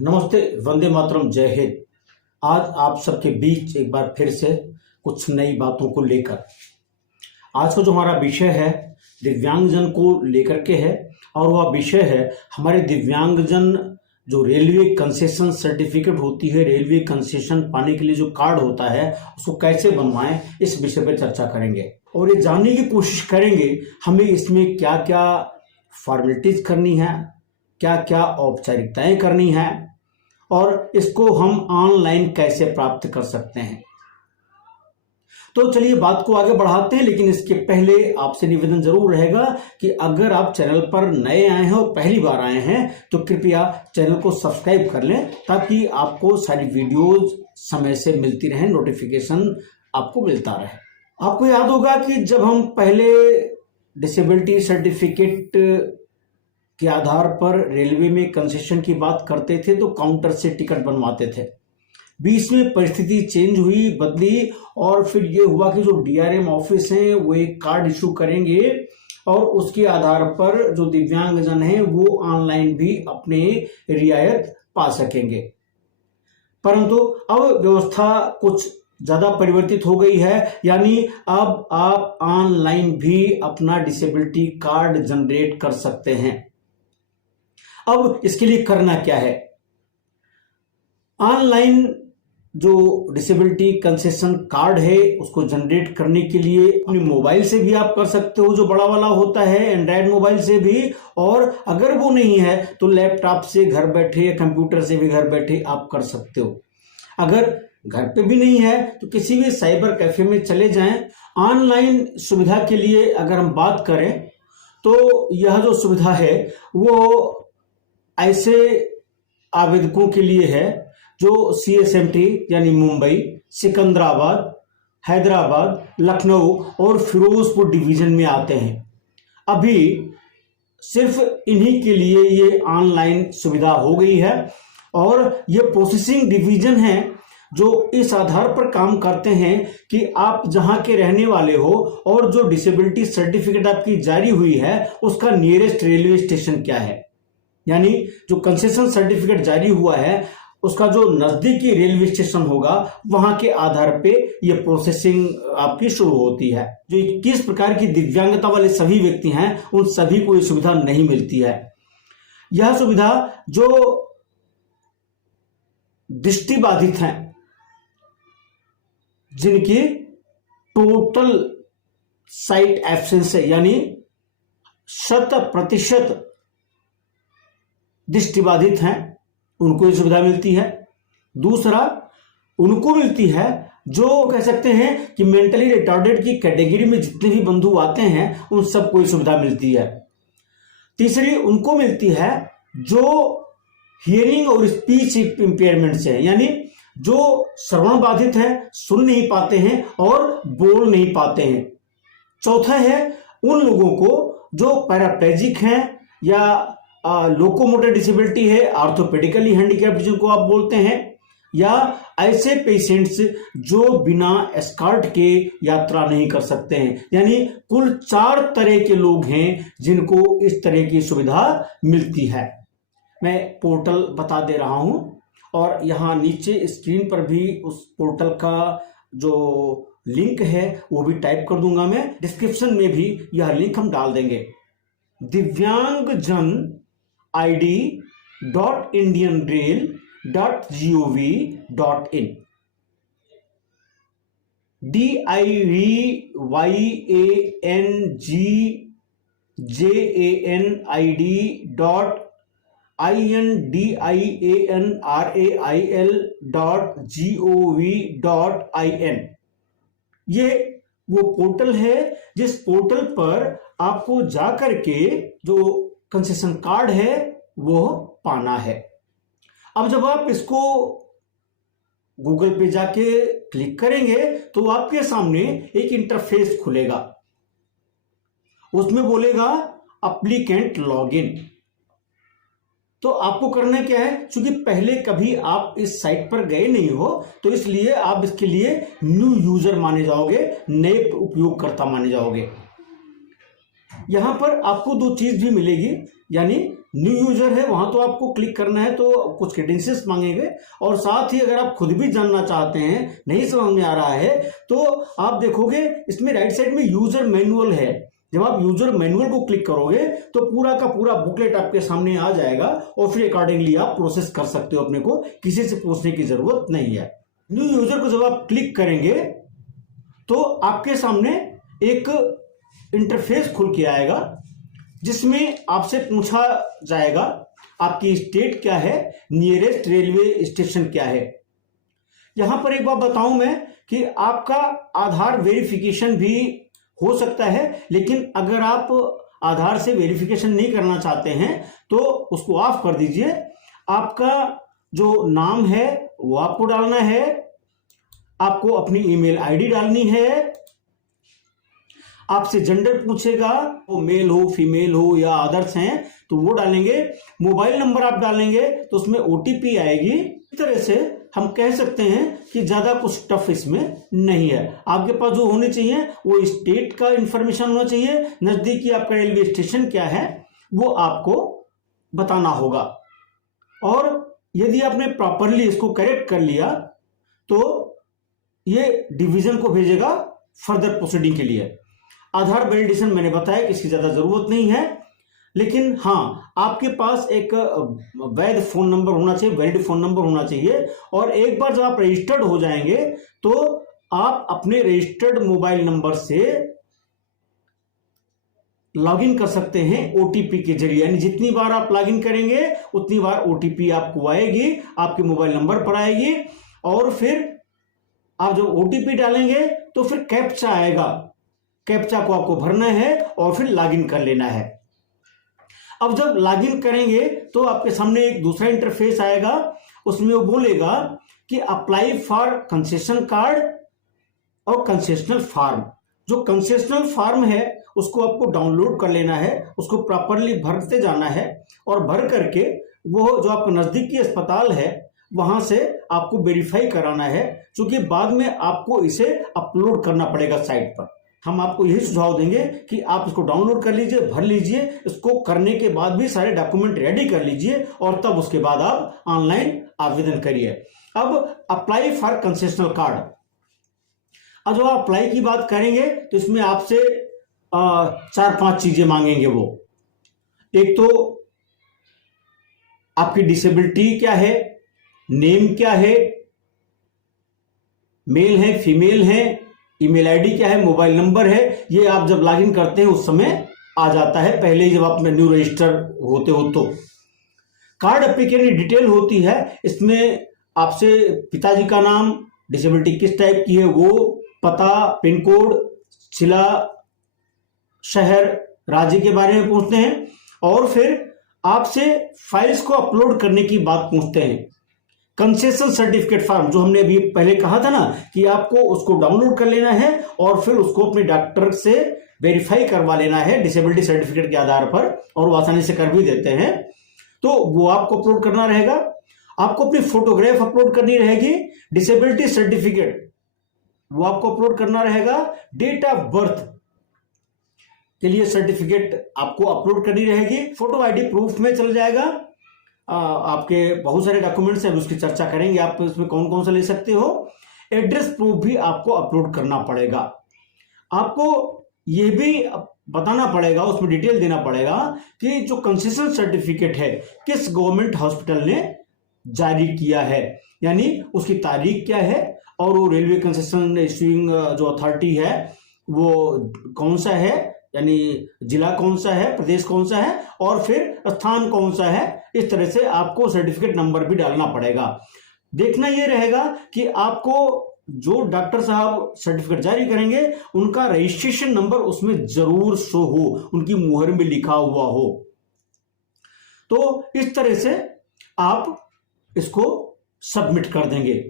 नमस्ते, वंदे मातरम, जय हिंद। आज आप सबके बीच एक बार फिर से कुछ नई बातों को लेकर आज का जो हमारा विषय है दिव्यांगजन को लेकर के है, और वह विषय है हमारे दिव्यांगजन जो रेलवे कंसेशन सर्टिफिकेट होती है, रेलवे कंसेशन पाने के लिए जो कार्ड होता है उसको कैसे बनवाएं, इस विषय पर चर्चा करेंगे और ये जानने की कोशिश करेंगे हमें इसमें क्या क्या फॉर्मेलिटीज करनी है, क्या क्या औपचारिकताएं करनी है और इसको हम ऑनलाइन कैसे प्राप्त कर सकते हैं। तो चलिए बात को आगे बढ़ाते हैं, लेकिन इसके पहले आपसे निवेदन जरूर रहेगा कि अगर आप चैनल पर नए आए हैं और पहली बार आए हैं तो कृपया चैनल को सब्सक्राइब कर लें ताकि आपको सारी वीडियोज समय से मिलती रहें, नोटिफिकेशन आपको मिलता रहे। आपको याद होगा कि जब हम पहले डिसेबिलिटी सर्टिफिकेट के आधार पर रेलवे में कंसेशन की बात करते थे तो काउंटर से टिकट बनवाते थे। बीच में परिस्थिति चेंज हुई, बदली, और फिर ये हुआ कि जो डीआरएम ऑफिस हैं वो एक कार्ड इशू करेंगे और उसके आधार पर जो दिव्यांगजन हैं वो ऑनलाइन भी अपने रियायत पा सकेंगे। परंतु अब व्यवस्था कुछ ज्यादा परिवर्तित हो गई है, यानी अब आप ऑनलाइन भी अपना डिसेबिलिटी कार्ड जनरेट कर सकते हैं। अब इसके लिए करना क्या है? ऑनलाइन जो डिसेबिलिटी कंसेशन कार्ड है उसको जनरेट करने के लिए अपने मोबाइल से भी आप कर सकते हो, जो बड़ा वाला होता है, एंड्रॉयड मोबाइल से भी, और अगर वो नहीं है तो लैपटॉप से घर बैठे या कंप्यूटर से भी घर बैठे आप कर सकते हो। अगर घर पे भी नहीं है तो किसी भी साइबर कैफे में चले जाएं। ऑनलाइन सुविधा के लिए अगर हम बात करें तो यह जो सुविधा है वो ऐसे आवेदकों के लिए है जो सीएसएमटी यानी मुंबई, सिकंदराबाद, हैदराबाद, लखनऊ और फिरोजपुर डिवीजन में आते हैं। अभी सिर्फ इन्हीं के लिए ये ऑनलाइन सुविधा हो गई है और ये प्रोसेसिंग डिवीजन है जो इस आधार पर काम करते हैं कि आप जहां के रहने वाले हो और जो डिसेबिलिटी सर्टिफिकेट आपकी जारी हुई है उसका नियरेस्ट रेलवे स्टेशन क्या है, यानी जो कंसेशन सर्टिफिकेट जारी हुआ है उसका जो नजदीकी रेलवे स्टेशन होगा वहां के आधार पे ये प्रोसेसिंग आपकी शुरू होती है। जो 21 प्रकार की दिव्यांगता वाले सभी व्यक्ति हैं उन सभी को ये सुविधा नहीं मिलती है। यह सुविधा जो दृष्टिबाधित हैं, जिनकी टोटल साइट एब्सेंस है, यानी 100% दृष्टिबाधित हैं, उनको ये सुविधा मिलती है। दूसरा, उनको मिलती है जो कह सकते हैं कि मेंटली रिटार्डेड की कैटेगरी में जितने भी बंधु आते हैं उन सबको ये सुविधा मिलती है। तीसरी, उनको मिलती है जो हियरिंग और स्पीच इंपेयरमेंट से है, यानी जो श्रवण बाधित है, सुन नहीं पाते हैं और बोल नहीं पाते हैं। चौथा है उन लोगों को जो पैराप्लेजिक हैं या लोकोमोटर डिसेबिलिटी है, आर्थोपेडिकली हैंडीकैप जिनको आप बोलते हैं, या ऐसे पेशेंट्स जो बिना एस्कॉर्ट के यात्रा नहीं कर सकते हैं। यानी कुल 4 तरह के लोग हैं जिनको इस तरह की सुविधा मिलती है। मैं पोर्टल बता दे रहा हूं और यहां नीचे स्क्रीन पर भी उस पोर्टल का जो लिंक है वो भी टाइप कर दूंगा। मैं डिस्क्रिप्शन में भी यह लिंक हम डाल देंगे। दिव्यांगजन id.indianrail.gov.in divyangjianrail.gov.in ये वो पोर्टल है जिस पोर्टल पर आपको जाकर के जो कंसेशन कार्ड है वो पाना है। अब जब आप इसको गूगल पे जाके क्लिक करेंगे तो आपके सामने एक इंटरफेस खुलेगा, उसमें बोलेगा एप्लीकेंट लॉगिन। तो आपको करना क्या है, क्योंकि पहले कभी आप इस साइट पर गए नहीं हो तो इसलिए आप इसके लिए न्यू यूजर माने जाओगे, नए उपयोगकर्ता माने जाओगे। यहां पर आपको 2 चीज भी मिलेगी, यानी न्यू यूजर है वहां तो आपको क्लिक करना है, तो कुछ क्रेडेंशियल्स मांगेंगे। और साथ ही अगर आप खुद भी जानना चाहते हैं, नहीं समझ में आ रहा है, तो आप देखोगे इसमें राइट साइड में यूजर मैनुअल है। जब आप यूजर मैनुअल को क्लिक करोगे तो पूरा का पूरा बुकलेट आपके सामने आ जाएगा और फिर अकॉर्डिंगली आप प्रोसेस कर सकते हो, अपने को किसी से पूछने की जरूरत नहीं है। न्यू यूजर को जब आप क्लिक करेंगे तो आपके सामने एक इंटरफेस खुल के आएगा, जिसमें आपसे पूछा जाएगा आपकी स्टेट क्या है, नियरेस्ट रेलवे स्टेशन क्या है। यहां पर एक बात बताऊं मैं कि आपका आधार वेरिफिकेशन भी हो सकता है, लेकिन अगर आप आधार से वेरिफिकेशन नहीं करना चाहते हैं तो उसको ऑफ कर दीजिए। आपका जो नाम है वो आपको डालना है, आपको अपनी ईमेल आईडी डालनी है, आपसे जेंडर पूछेगा, वो मेल हो फीमेल हो या अदर्स हैं तो वो डालेंगे। मोबाइल नंबर आप डालेंगे तो उसमें ओटीपी आएगी। इस तरह से हम कह सकते हैं कि ज्यादा कुछ टफ इसमें नहीं है। आपके पास जो होने चाहिए वो स्टेट का इंफॉर्मेशन होना चाहिए, नजदीकी आपका रेलवे स्टेशन क्या है वो आपको बताना होगा। और यदि आपने प्रॉपरली इसको करेक्ट कर लिया तो ये डिवीजन को भेजेगा फर्दर प्रोसीडिंग के लिए। आधार वैलिडेशन मैंने बताया कि इसकी ज्यादा जरूरत नहीं है, लेकिन हाँ आपके पास एक वैध फोन नंबर होना चाहिए, वैलिड फोन नंबर होना चाहिए। और एक बार जब आप रजिस्टर्ड हो जाएंगे तो आप अपने रजिस्टर्ड मोबाइल नंबर से लॉगिन कर सकते हैं ओटीपी के जरिए। यानी जितनी बार आप लॉगिन करेंगे उतनी बार ओटीपी आपको आएगी, आपके मोबाइल नंबर पर आएगी। और फिर आप जब ओटीपी डालेंगे तो फिर कैप्चा आएगा, कैप्चा को आपको भरना है और फिर लॉगिन कर लेना है। अब जब लॉगिन करेंगे तो आपके सामने एक दूसरा इंटरफेस आएगा, उसमें वो बोलेगा कि अप्लाई फॉर कंसेशन कार्ड और कंसेशनल फॉर्म। जो कंसेशनल फॉर्म है उसको आपको डाउनलोड कर लेना है, उसको प्रॉपरली भरते जाना है और भर करके वो जो आपका नजदीकी अस्पताल है वहां से आपको वेरीफाई कराना है, क्योंकि बाद में आपको इसे अपलोड करना पड़ेगा साइट पर। हम आपको यही सुझाव देंगे कि आप इसको डाउनलोड कर लीजिए, भर लीजिए। इसको करने के बाद भी सारे डॉक्यूमेंट रेडी कर लीजिए और तब उसके बाद आप ऑनलाइन आवेदन करिए। अब अप्लाई फॉर कंसेशनल कार्ड। अब जब आप अप्लाई की बात करेंगे तो इसमें आपसे 4-5 चीजें मांगेंगे। वो एक तो आपकी डिसेबिलिटी क्या है, नेम क्या है, मेल है फीमेल है, ईमेल आईडी क्या है, मोबाइल नंबर है। ये आप जब लॉगिन करते हैं उस समय आ जाता है, पहले ही जब आप न्यू रजिस्टर होते हो तो। कार्ड एप्लीकेशन डिटेल होती है, इसमें आपसे पिताजी का नाम, डिसेबिलिटी किस टाइप की है वो, पता, पिन कोड, जिला, शहर, राज्य के बारे में पूछते हैं। और फिर आपसे फाइल्स को अपलोड करने की बात पूछते हैं। कंसेशन सर्टिफिकेट फॉर्म जो हमने अभी पहले कहा था ना कि आपको उसको डाउनलोड कर लेना है और फिर उसको अपने डॉक्टर से वेरीफाई करवा लेना है डिसेबिलिटी सर्टिफिकेट के आधार पर, और वो आसानी से कर भी देते हैं। तो वो आपको अपलोड करना रहेगा। आपको अपनी फोटोग्राफ अपलोड करनी रहेगी, डिसेबिलिटी सर्टिफिकेट वो आपको अपलोड करना रहेगा, डेट ऑफ बर्थ के लिए सर्टिफिकेट आपको अपलोड करनी रहेगी। फोटो आईडी प्रूफ में चल जाएगा। आपके बहुत सारे डॉक्यूमेंट्स हैं, उसकी चर्चा करेंगे आप इसमें कौन कौन सा ले सकते हो। एड्रेस प्रूफ भी आपको अपलोड करना पड़ेगा। आपको ये भी बताना पड़ेगा, उसमें डिटेल देना पड़ेगा कि जो कंसेशन सर्टिफिकेट है किस गवर्नमेंट हॉस्पिटल ने जारी किया है, यानी उसकी तारीख क्या है और वो रेलवे कंसेशन इश्यूइंग जो अथॉरिटी है वो कौन सा है, यानी जिला कौन सा है, प्रदेश कौन सा है और फिर स्थान कौन सा है। इस तरह से आपको सर्टिफिकेट नंबर भी डालना पड़ेगा। देखना यह रहेगा कि आपको जो डॉक्टर साहब सर्टिफिकेट जारी करेंगे उनका रजिस्ट्रेशन नंबर उसमें जरूर शो हो, उनकी मुहर में लिखा हुआ हो। तो इस तरह से आप इसको सबमिट कर देंगे।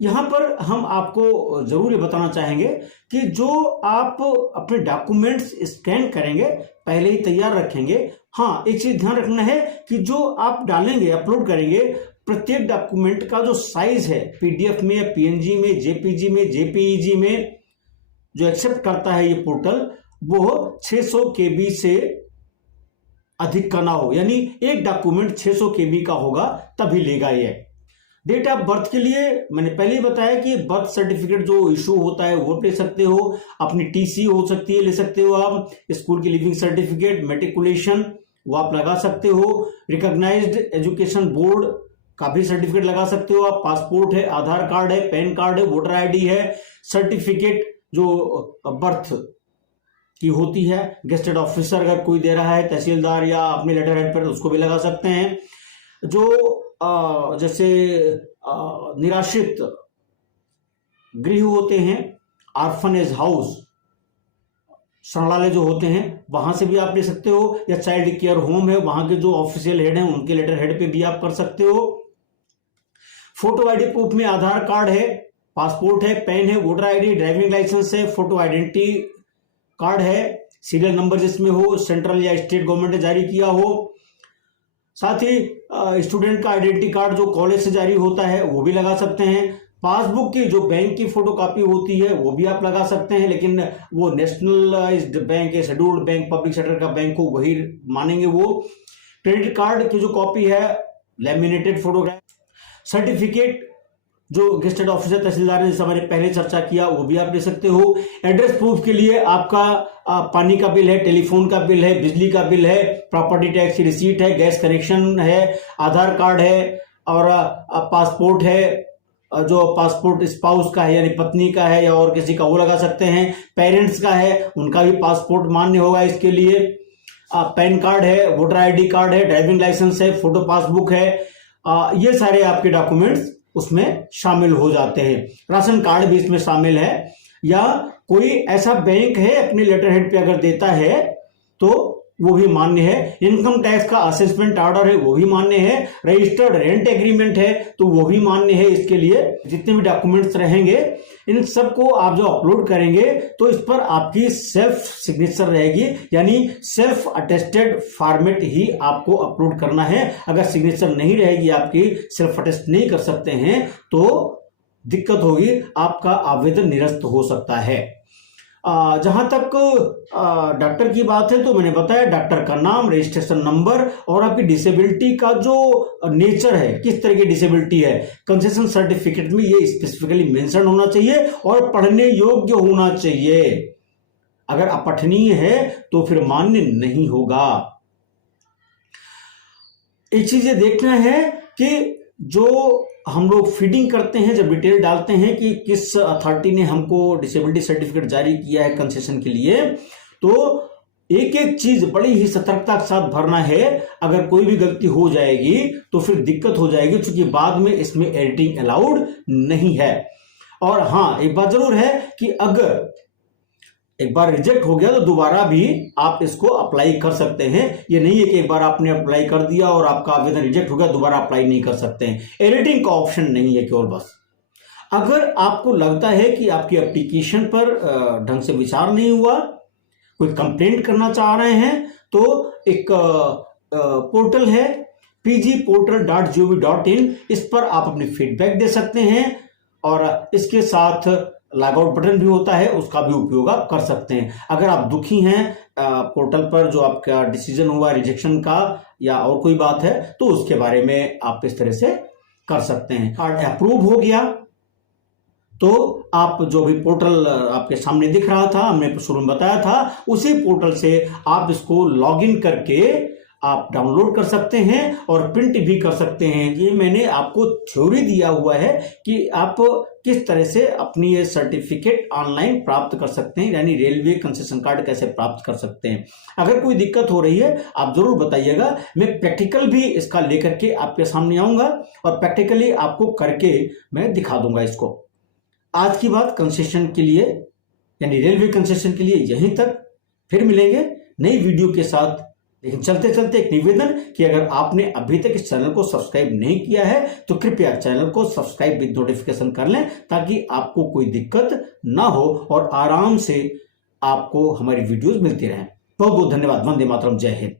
यहां पर हम आपको जरूर ये बताना चाहेंगे कि जो आप अपने डॉक्यूमेंट्स स्कैन करेंगे पहले ही तैयार रखेंगे। हाँ, एक चीज ध्यान रखना है कि जो आप डालेंगे, अपलोड करेंगे, प्रत्येक डॉक्यूमेंट का जो साइज है, पीडीएफ में, पीएनजी में, जेपीजी में, जेपीईजी में, जो एक्सेप्ट करता है ये पोर्टल, वो 600 KB से अधिक का ना हो, यानी एक डॉक्यूमेंट 600 KB का होगा तभी लेगा ये। डेट ऑफ बर्थ के लिए मैंने पहले ही बताया कि बर्थ सर्टिफिकेट जो इशू होता है वो ले सकते हो, अपनी TC हो सकती है ले सकते हो आप, स्कूल की लिविंग सर्टिफिकेट, मेट्रिकुलेशन वो आप लगा सकते हो, रिकॉग्नाइज्ड एजुकेशन बोर्ड का भी सर्टिफिकेट लगा सकते हो आप, पासपोर्ट है, आधार कार्ड है, पैन कार्ड है, वोटर ID है, सर्टिफिकेट जो बर्थ की होती है, गेस्टेड ऑफिसर अगर कोई दे रहा है, तहसीलदार या अपने लेटर हेड पर, उसको भी लगा सकते हैं। जो जैसे निराश्रित गृह होते हैं, ऑर्फनेज हाउस, शरणालय जो होते हैं, वहां से भी आप ले सकते हो, या चाइल्ड केयर होम है, वहां के जो ऑफिशियल हेड हैं उनके लेटर हेड पे भी आप कर सकते हो। फोटो ID प्रूफ में आधार कार्ड है, पासपोर्ट है, पेन है, वोटर ID, ड्राइविंग लाइसेंस है, फोटो आइडेंटिटी कार्ड है, सीरियल नंबर जिसमें हो, सेंट्रल या स्टेट गवर्नमेंट ने जारी किया हो। साथ ही स्टूडेंट का आइडेंटिटी कार्ड जो कॉलेज से जारी होता है वो भी लगा सकते हैं। पासबुक की जो बैंक की फोटोकॉपी होती है वो भी आप लगा सकते हैं, लेकिन वो नेशनलाइज्ड बैंक है, शेड्यूल्ड बैंक, पब्लिक सेक्टर का बैंक को वही मानेंगे वो। क्रेडिट कार्ड की जो कॉपी है, लैमिनेटेड फोटोग्राफ, सर्टिफिकेट जो गेस्टेड ऑफिसर तहसीलदार ने, जैसे हमारे पहले चर्चा किया, वो भी आप ले सकते हो। एड्रेस प्रूफ के लिए आपका पानी का बिल है, टेलीफोन का बिल है, बिजली का बिल है, प्रॉपर्टी टैक्स की रिसीट है, गैस कनेक्शन है, आधार कार्ड है, और पासपोर्ट है, जो पासपोर्ट स्पाउस का है यानी पत्नी का है या और किसी का, वो लगा सकते हैं। पेरेंट्स का है, उनका भी पासपोर्ट मान्य होगा इसके लिए। पैन कार्ड है, वोटर ID कार्ड है, ड्राइविंग लाइसेंस है, फोटो पासबुक है, ये सारे आपके डॉक्यूमेंट्स उसमें शामिल हो जाते हैं। राशन कार्ड भी इसमें शामिल है, या कोई ऐसा बैंक है अपने लेटर हेड पे अगर देता है तो वो भी मान्य है। इनकम टैक्स का असेसमेंट ऑर्डर है वो भी मान्य है। रजिस्टर्ड रेंट एग्रीमेंट है तो वो भी मान्य है। इसके लिए जितने भी डॉक्यूमेंट्स रहेंगे इन सबको आप जो अपलोड करेंगे तो इस पर आपकी सेल्फ सिग्नेचर रहेगी, यानी सेल्फ अटेस्टेड फॉर्मेट ही आपको अपलोड करना है। अगर सिग्नेचर नहीं रहेगी, आपकी सेल्फ अटेस्ट नहीं कर सकते हैं तो दिक्कत होगी, आपका आवेदन निरस्त हो सकता है। जहां तक डॉक्टर की बात है तो मैंने बताया डॉक्टर का नाम, रजिस्ट्रेशन नंबर और आपकी डिसेबिलिटी का जो नेचर है, किस तरह की डिसेबिलिटी है, कंसेशन सर्टिफिकेट में ये स्पेसिफिकली मेंशन होना चाहिए और पढ़ने योग्य होना चाहिए। अगर अपठनीय है तो फिर मान्य नहीं होगा। एक चीज ये देखना है कि जो हम लोग फीडिंग करते हैं, जब डिटेल डालते हैं कि किस अथॉरिटी ने हमको डिसेबिलिटी सर्टिफिकेट जारी किया है कंसेशन के लिए, तो एक एक चीज बड़ी ही सतर्कता के साथ भरना है। अगर कोई भी गलती हो जाएगी तो फिर दिक्कत हो जाएगी, क्योंकि बाद में इसमें एडिटिंग अलाउड नहीं है। और हाँ, एक बात जरूर है कि अगर एक बार रिजेक्ट हो गया तो दोबारा भी आप इसको अप्लाई कर सकते हैं। ये नहीं है कि एक बार आपने अप्लाई कर दिया और आपका आवेदन रिजेक्ट हो गया दोबारा अप्लाई नहीं कर सकते हैं। एडिटिंग का ऑप्शन नहीं है केवल बस। अगर आपको लगता है कि आपकी एप्लीकेशन पर ढंग से विचार नहीं हुआ, कोई कंप्लेंट करना चाह रहे हैं, तो एक पोर्टल है pgportal.gov.in, इस पर आप अपनी फीडबैक दे सकते हैं और इसके साथ लॉग आउट बटन भी होता है, उसका भी उपयोग आप कर सकते हैं। अगर आप दुखी हैं पोर्टल पर जो आपका डिसीजन हुआ रिजेक्शन का या और कोई बात है तो उसके बारे में आप इस तरह से कर सकते हैं। कार्ड अप्रूव हो गया तो आप जो भी पोर्टल आपके सामने दिख रहा था, हमने शुरू में बताया था, उसी पोर्टल से आप इसको लॉगिन करके आप डाउनलोड कर सकते हैं और प्रिंट भी कर सकते हैं। ये मैंने आपको थ्योरी दिया हुआ है कि आप किस तरह से अपनी ये सर्टिफिकेट ऑनलाइन प्राप्त कर सकते हैं, यानी रेलवे कंसेशन कार्ड कैसे प्राप्त कर सकते हैं। अगर कोई दिक्कत हो रही है आप जरूर बताइएगा, मैं प्रैक्टिकल भी इसका लेकर के आपके सामने आऊंगा और प्रैक्टिकली आपको करके मैं दिखा दूंगा इसको। आज की बात कंसेशन के लिए यानी रेलवे कंसेशन के लिए यहीं तक, फिर मिलेंगे नई वीडियो के साथ। लेकिन चलते चलते एक निवेदन कि अगर आपने अभी तक इस चैनल को सब्सक्राइब नहीं किया है तो कृपया चैनल को सब्सक्राइब विद नोटिफिकेशन कर लें, ताकि आपको कोई दिक्कत ना हो और आराम से आपको हमारी वीडियोस मिलती रहें। बहुत बहुत धन्यवाद। वंदे मातरम। जय हिंद।